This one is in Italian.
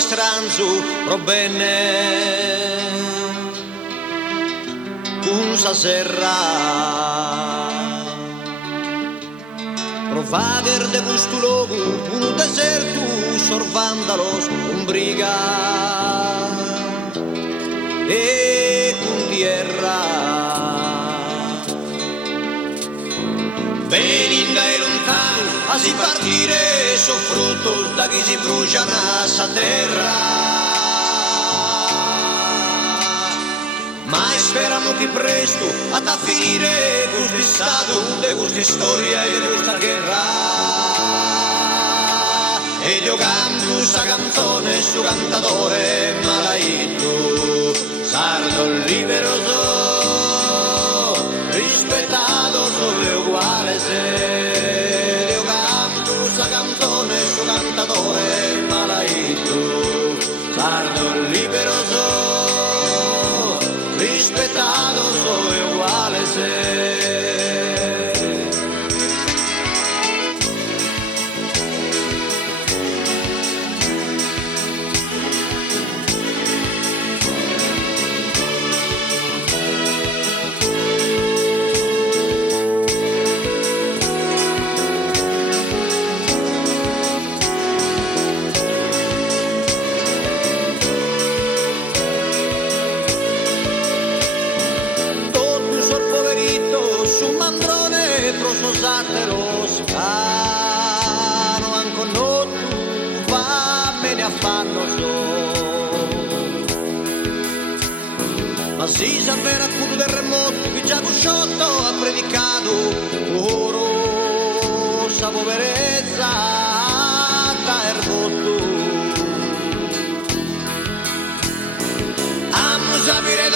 si stranzu pro bene con sa serra pro vader de gusto logo un deserto sorvándalos un briga e con tierra veninda e lontano a si partire so frutos da chi si brucia nassa terra ma sperano che presto a da finire questo stato de questa storia e di questa guerra e giocando sta canzone su cantatore malaito sardo libero so rispettato solo uguale se giocando sta canzone su cantatore malaito sardo libero so rispettato solo uguale se prososateros cano anco no tu va me ne affanno so ma si sapere appunto del terremoto che già Busciotto ha predicato oro sa poverezza da erbotto amo sapere